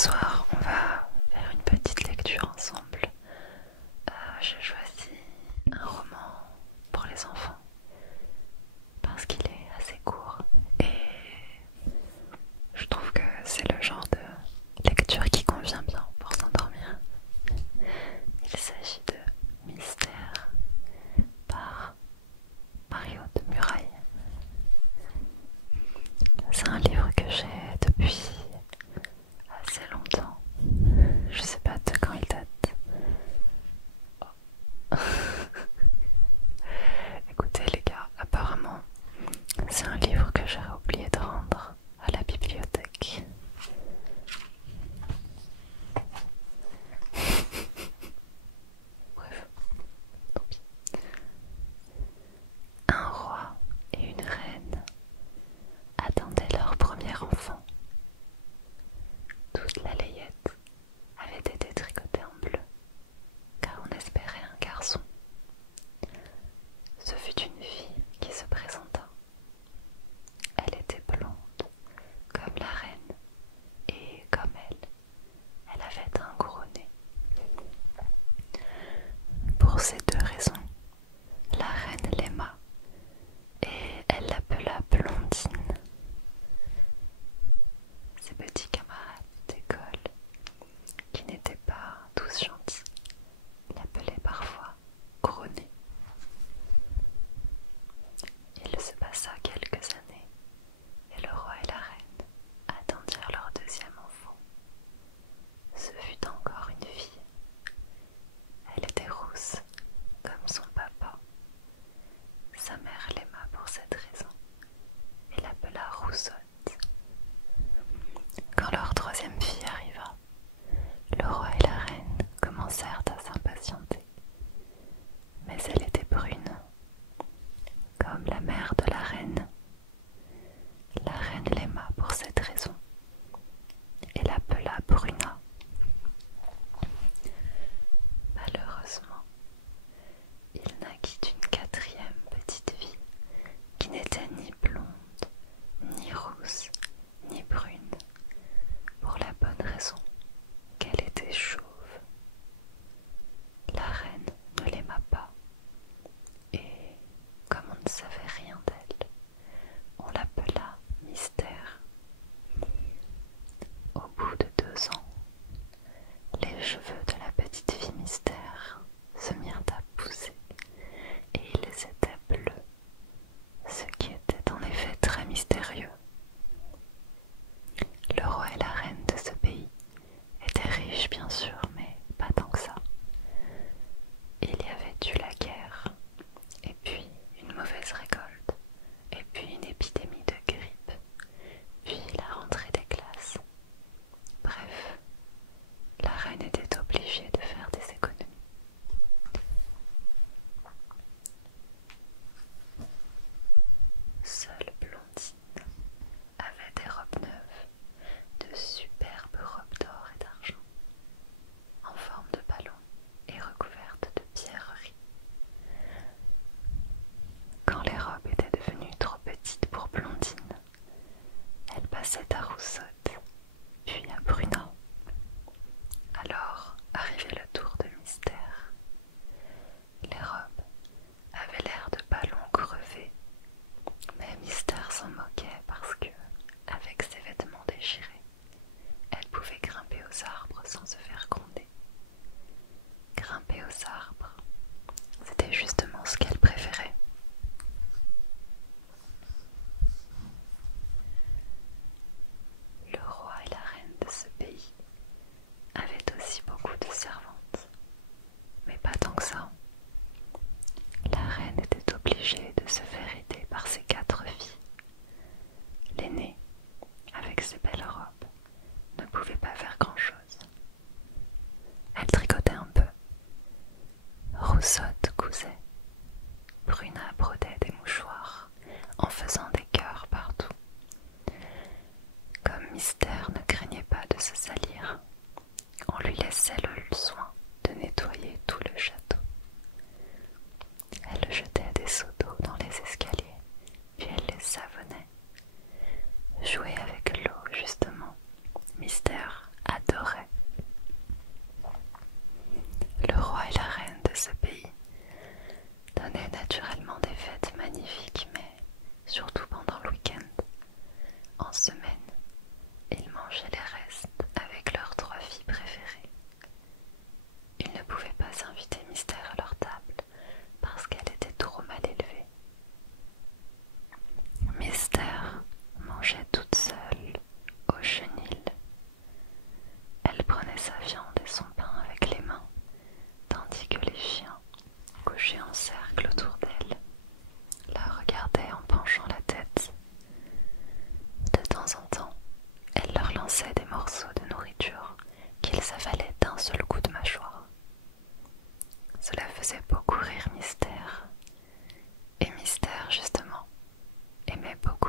soir, on va faire une petite lecture ensemble. J'ai choisi un roman pour les enfants parce qu'il est assez court et je trouve que c'est le genre de lecture qui convient bien pour s'endormir. Il s'agit de Mystère par Mario de Muraille. C'est un livre que j'ai depuis assez longtemps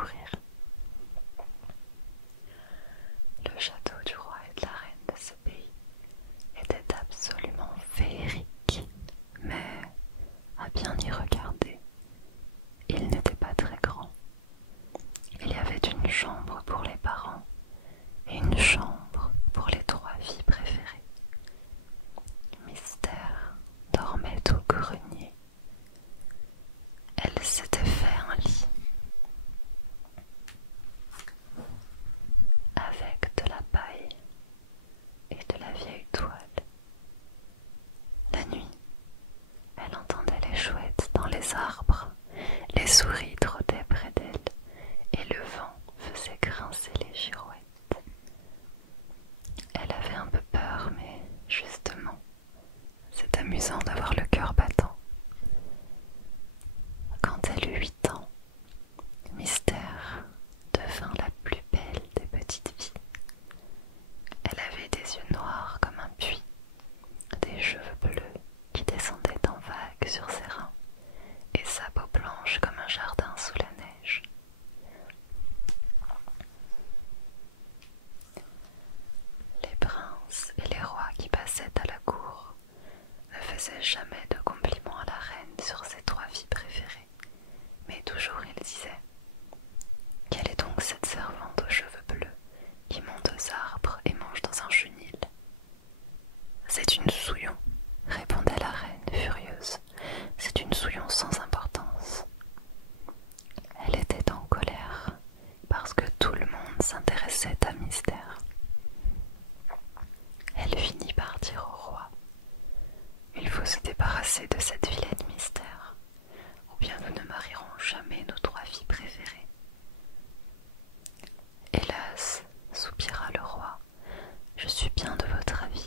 découvrir. Le château du roi et de la reine de ce pays était absolument féerique, mais à bien y regarder, il n'était pas très grand. Il y avait une chambre pour les parents et une chambre pour les 3 filles préférées. Mystère dormait au grenier. Elle s'était fait un lit avec de la paille et de la vieille toile. La nuit, elle entendait les chouettes dans les arbres, les souris trottaient près d'elle et le vent faisait grincer les girouettes. Elle avait un peu peur, mais justement, c'est amusant d'avoir le cœur battant. Quand elle eut 8 ans, Mystère devint la plus belle des petites filles. Elle avait des yeux noirs comme un puits, des cheveux bleus qui descendaient en vagues sur ses reins, et sa peau blanche comme un jardin sous la neige. Les princes et les rois qui passaient à la cour ne faisaient jamais de compliments à la reine sur ses 3 filles préférées, mais toujours ils disaient: quelle est donc cette servante aux cheveux bleus qui monte aux arbres et mange dans un chenil? C'est une souillon, répondait la reine furieuse. C'est une souillon sans importance. Elle était en colère parce que tout le monde s'intéressait à Mystère. Elle finit par dire au roi: il faut se débarrasser de cette vilaine Mystère, ou bien nous ne marierons jamais nos 3 filles préférées. Hélas, soupira le roi, je suis bien de votre avis.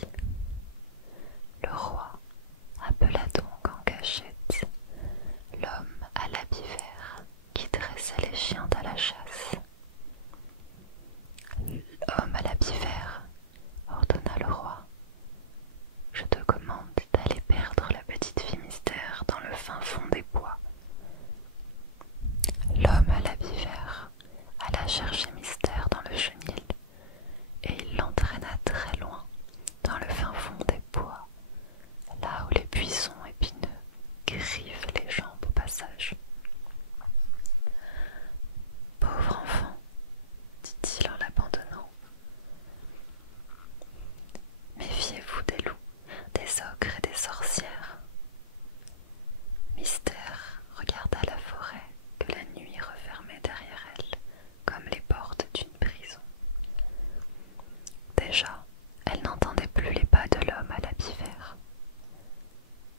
Le roi appela donc en cachette l'homme à l'habit vert qui dressait les chiens à la chasse. L'homme à l'habit vert, ordonna le roi, je te commande d'aller perdre la petite fille Mystère dans le fin fond des bois. L'homme à l'habit vert alla chercher Mystère dans le chenil, et il l'entraîna très loin dans le fin fond des bois, là où les buissons épineux grivent les jambes au passage. Pauvre enfant, dit-il en l'abandonnant, méfiez-vous des loups, des ogres et des sorcières. Mystère regarda la forêt que la nuit refermait derrière elle comme les portes d'une prison. Déjà, elle n'entendait plus les pas de l'homme à l'habit vert.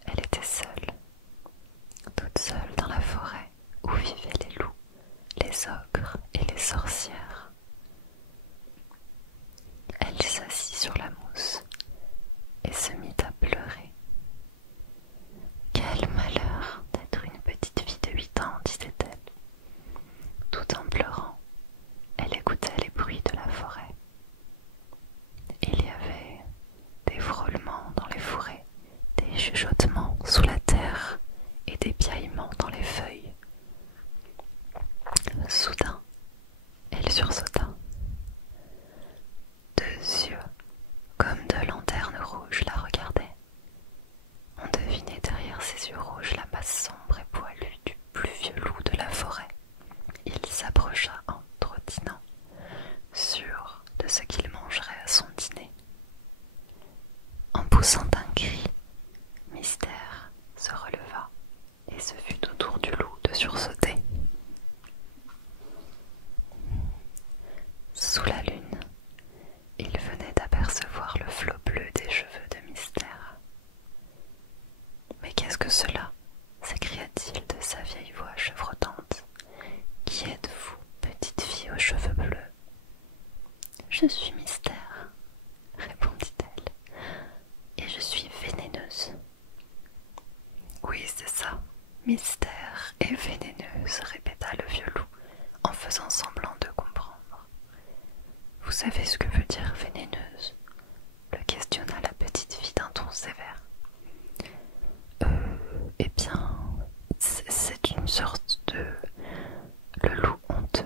Elle était seule, toute seule dans la forêt où vivaient les loups, les ogres et les sorcières. Elle s'assit sur la mousse et se mit à pleurer. Quel malheur d'être une petite fille de 8 ans, disait-elle. Tout en pleurant, elle écoutait les bruits de la forêt. Il y avait des frôlements dans les fourrés, des chuchotements sous la terre et des piaillements dans les feuilles. Soudain, elle sursauta. 2 yeux, comme 2 lanternes rouges, la regardaient. On devinait derrière ces yeux rouges la masse sombre et poilue du plus vieux loup de la forêt. Il s'approcha en trottinant, sûr de ce qu'il mangerait à son dîner. En poussant un cri, Mystère se releva et ce fut au tour du loup de sursauter. Sous la lune, il venait d'apercevoir le flot bleu des cheveux de Mystère. « Mais qu'est-ce que cela ?» s'écria-t-il de sa vieille voix chevrotante. « Qui êtes-vous, petite fille aux cheveux bleus ?»« Je suis Mystère, » répondit-elle, « et je suis vénéneuse. »« Oui, c'est ça, Mystère et vénéneuse, » répéta le vieux loup en faisant semblant de comprendre. « Vous savez ce que veut dire vénéneuse ?» le questionna la petite fille d'un ton sévère. Eh bien, c'est une sorte de... Le loup honteux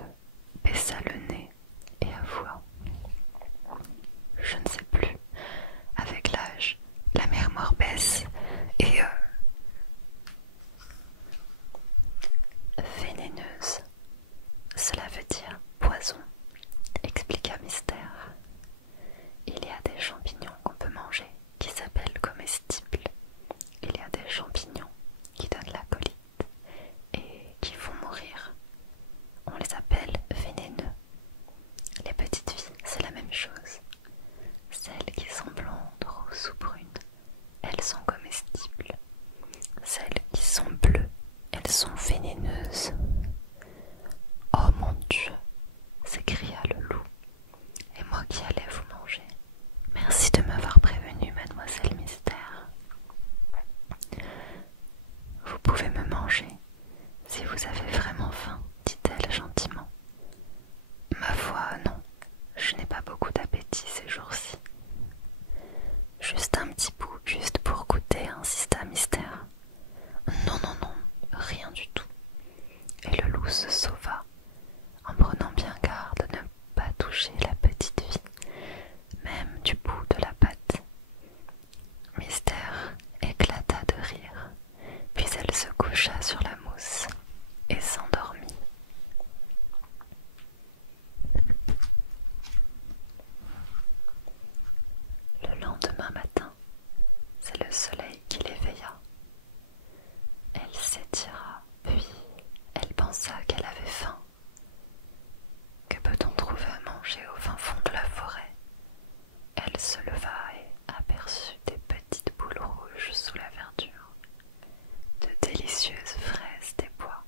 coucha sur la mousse et s'endormit. Le lendemain matin, c'est le soleil qui l'éveilla. Elle s'étira, puis elle pensa qu'elle avait faim. Que peut-on trouver à manger au fin fond de la forêt? Elle se leva et aperçut des petites boules rouges sous la verdure, de délicieuses fraises des bois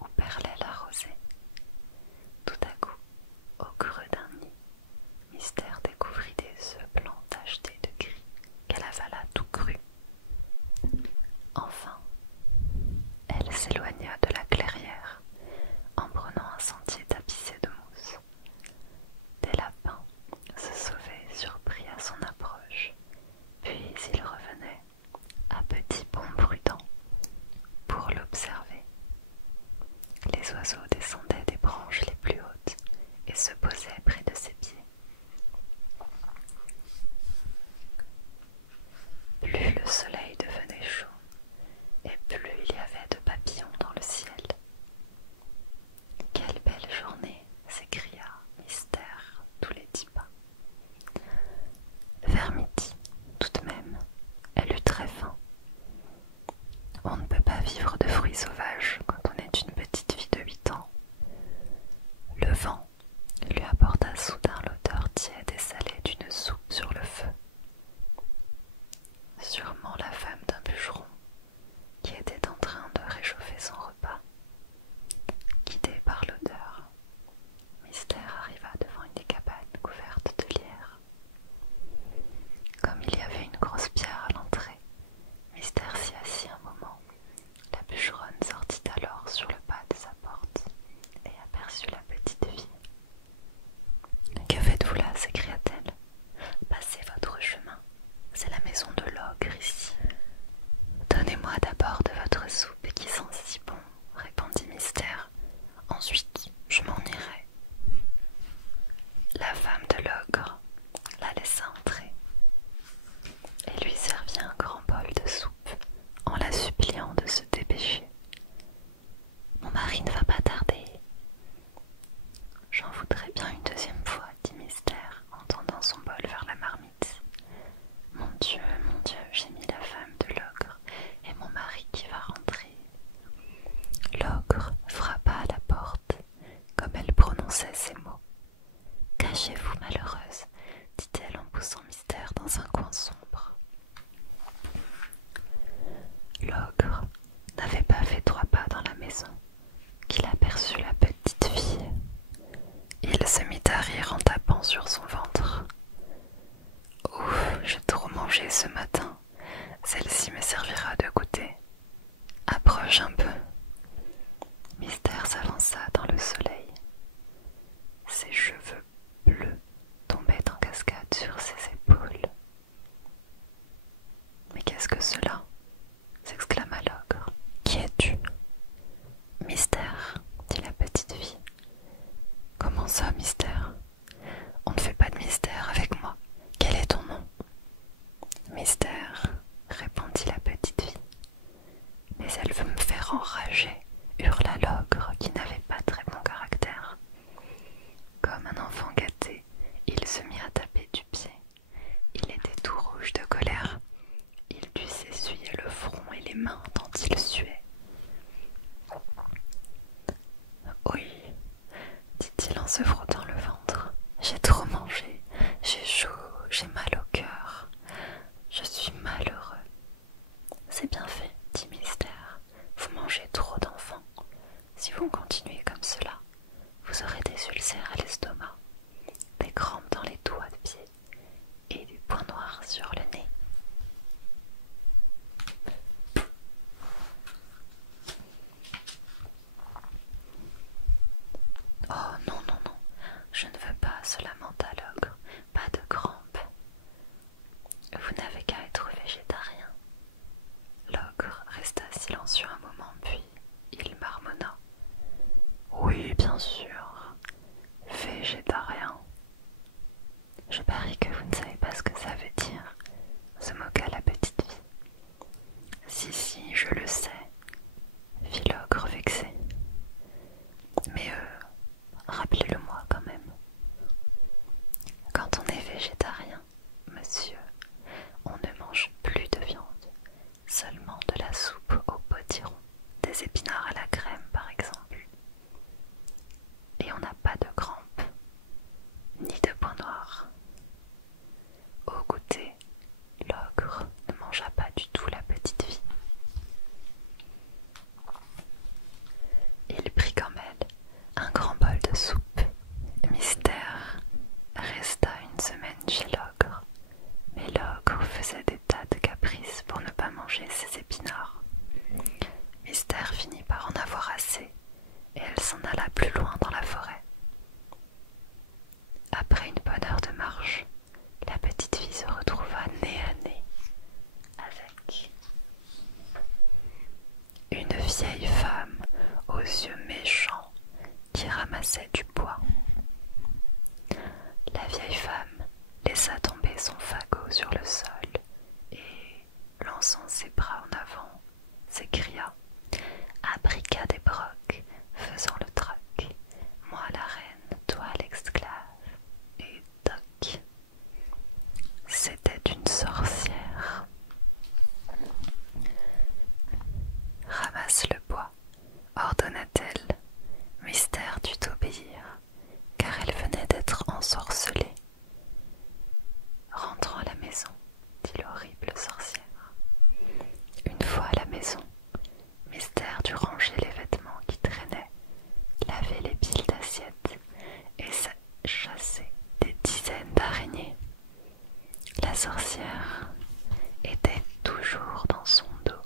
où perlait la rosée. Tout à coup, au creux d'un nid, Mystère découvrit des œufs blancs tachetés de gris qu'elle avala tout cru. Enfin, elle s'éloigna de la clairière en prenant un sentier tapissé de mousse. Des lapins se sauvaient surpris à son approche, puis ils revenaient à petits bonds prudents pour l'observer. Les oiseaux descendaient des branches les plus hautes et se posaient près de ses pieds. Plus le soleil devenait chaud, et plus il y avait de papillons dans le ciel. Quelle belle journée, s'écria Mystère tous les 10 pas. Vers midi, tout de même, elle eut très faim. On ne peut pas vivre de fruits sauvages quand on est une petite fille de 8 ans. Le vent lui apporta soudain l'odeur tiède et salée d'une soupe sur le feu. Sûrement la femme d'un bûcheron qui était en train de réchauffer son repas. Guidée par l'odeur, Mystère arriva devant une cabane couverte de lierre. Comme il y avait une grosse pierre à l'entrée, Mystère s'y assit un moment. La bûcheronne sortit alors sur le pas de sa porte et aperçut la petite fille. « Que faites-vous là » s'écria-t-elle. « Passez votre chemin, c'est la maison de l'ogre ici. »« Donnez-moi d'abord de votre soupe qui sent si bon, » répondit Mystère. « Ensuite, je m'en irai. » La femme de l'ogre la laissa entrer et lui servit un grand bol de soupe en la suppliant de se dépêcher. « Mon mari ne va pas tarder. »« J'en voudrais bien une deuxième fois, » dit Mystère en tendant son bol vers la marmite. « Mon Dieu, gémit la femme de l'ogre, et mon mari qui va rentrer. » L'ogre frappa à la porte comme elle prononçait ces mots. « Cachez-vous, malheureuse, » dit-elle en poussant Mystère dans un coin sombre. L'ogre n'avait pas fait 3 pas dans la maison qu'il aperçut la petite fille. Il se mit à rire en tapant sur son ventre. « Ouf, j'ai trop mangé ce matin. Celle-ci me servira de goûter. Approche un peu. » Mystère s'avança dans le soleil. Ses cheveux bleus tombaient en cascade sur ses épaules. « Mais qu'est-ce que cela ?» s'exclama l'ogre. « Qui es-tu » ? « Mystère, » dit la petite fille. « Comment ça, Mystère ? On ne fait pas de mystère avec moi. Quel est ton nom ?»« Mystère, » répondit la petite fille. « Mais elle veut me faire enrager, » hurla l'ogre qui n'avait pas très bon caractère. Comme un enfant gâté, il se mit à taper du pied. Il était tout rouge de colère. Il dut s'essuyer le front et les mains tant il suait. « Oui, » dit-il en se frottant le ventre, « j'ai trop mangé, j'ai chaud, j'ai mal au cœur, je suis malheureux. » « C'est bien fait, » dit Mystère, « vous mangez trop d'enfants. Si vous continuez comme cela, vous aurez des ulcères à l'estomac, des crampes dans les doigts de pied et des points noirs sur le nez. » « Oh non, rappelez-le-moi quand même. Quand on est végétarien, monsieur, on ne mange plus de viande, seulement de la soupe au potiron, des épinards à la crème par exemple. Et on n'a pas de crampes, ni de points noirs. Au goûter, l'ogre ne mangea pas du tout la petite fille. Il prit comme elle un grand bol de soupe. Mystère resta une semaine chez l'ogre, mais l'ogre faisait des tas de caprices pour ne pas manger ses épinards. Mystère finit par en avoir assez, et elle s'en alla plus loin dans la forêt. Après une bonne heure de marche, la petite fille se retrouva nez à nez avec une vieille femme aux yeux méchants qui ramassait du bois. La vieille femme laissa tomber son fagot sur le sol et, lançant ses bras en avant, s'écria « Abricadabroc, faisons le troc, moi la reine, toi l'esclave, et toc !» C'était une sorcière. « Ramasse le bois, ordonna-t-elle. Mystère dut obéir, car elle venait d'être ensorcelée. Rentrons à la maison, dit l'horrible sorcière. Une fois à la maison, Mystère dut ranger les vêtements qui traînaient, laver les piles d'assiettes et chasser des dizaines d'araignées. La sorcière était toujours dans son dos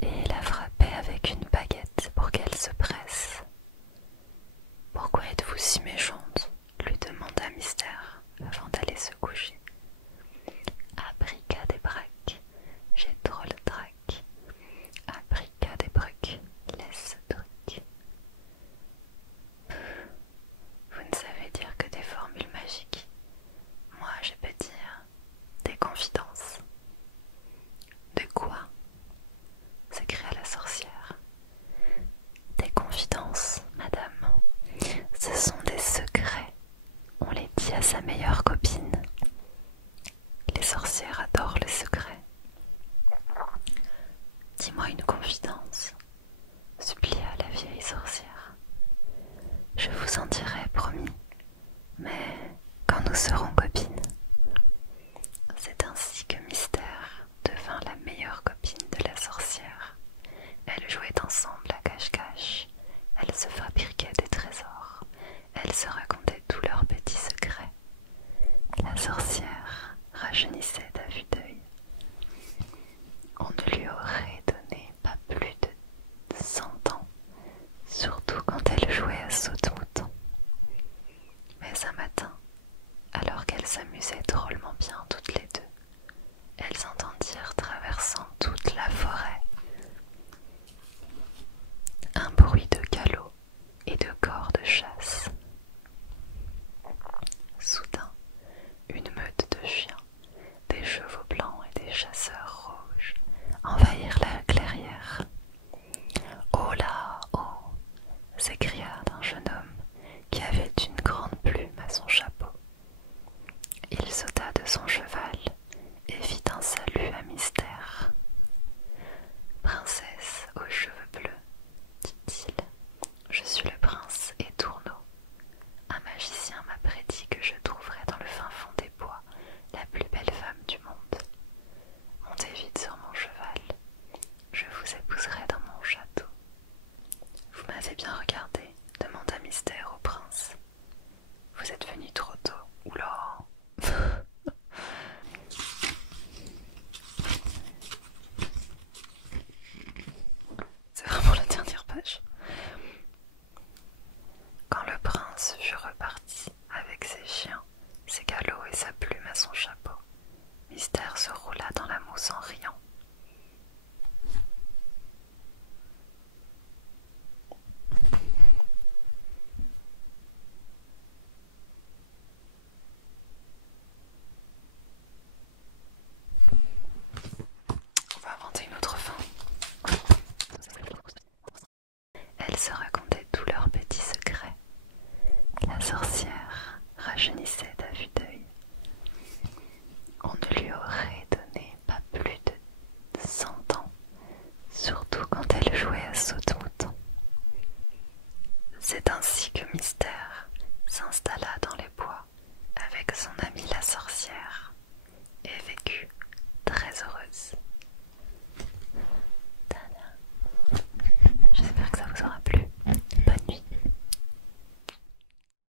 et la frappait avec une baguette pour qu'elle se presse. « Pourquoi êtes-vous si méchante ?» lui demanda Mystère avant d'aller se coucher. « Abricadabраc, j'ai trop le trac. Abricadabroc, laisse truc. » Vous ne savez dire que des formules magiques. Moi, je peux dire des confidences. De quoi? S'écria la sorcière. Des confidences, madame. Ce sont des secrets. On les dit à sa meilleure copine. Les sorcières adorent les secrets. Dis-moi une confidence, supplia la vieille sorcière. Je vous en dirai, promis, mais quand nous serons copines. C'est ainsi que Mystère devint la meilleure copine de la sorcière. Elles jouaient ensemble à cache-cache, elles se fabriquaient des trésors, elles se racontaient tous leurs petits secrets. La sorcière rajeunissait à vue d'œil. On ne lui aurait donné pas plus de 100 ans, surtout quand elle jouait à saute-mouton. Mais un matin, alors qu'elles s'amusaient drôlement bien toutes les deux, elles entendirent traversant toute la forêt un bruit de galop et de corps de chasse. Soudain, une meute de chiens, des chevaux blancs et des chasseurs rouges envahirent la clairière. « Oh là, oh !» s'écria un jeune homme qui avait une grande plume à son chapeau. Il sauta de son cheval et fit un salut à Mystère. « Princesse aux cheveux bleus, dit-il, je suis le prince Étourneau. Un magicien m'a prédit que je trouverais dans le fin fond des bois la plus belle femme du monde. Montez vite sur mon cheval, je vous épouserai dans mon château. » « Vous m'avez bien regardé, demanda Mystère au prince. Vous êtes venu trop tôt. Oula. C'est vraiment la dernière page. Quand le prince fut reparti avec ses chiens, ses galops et sa plume à son chapeau, Mystère se roula dans la mousse en riant.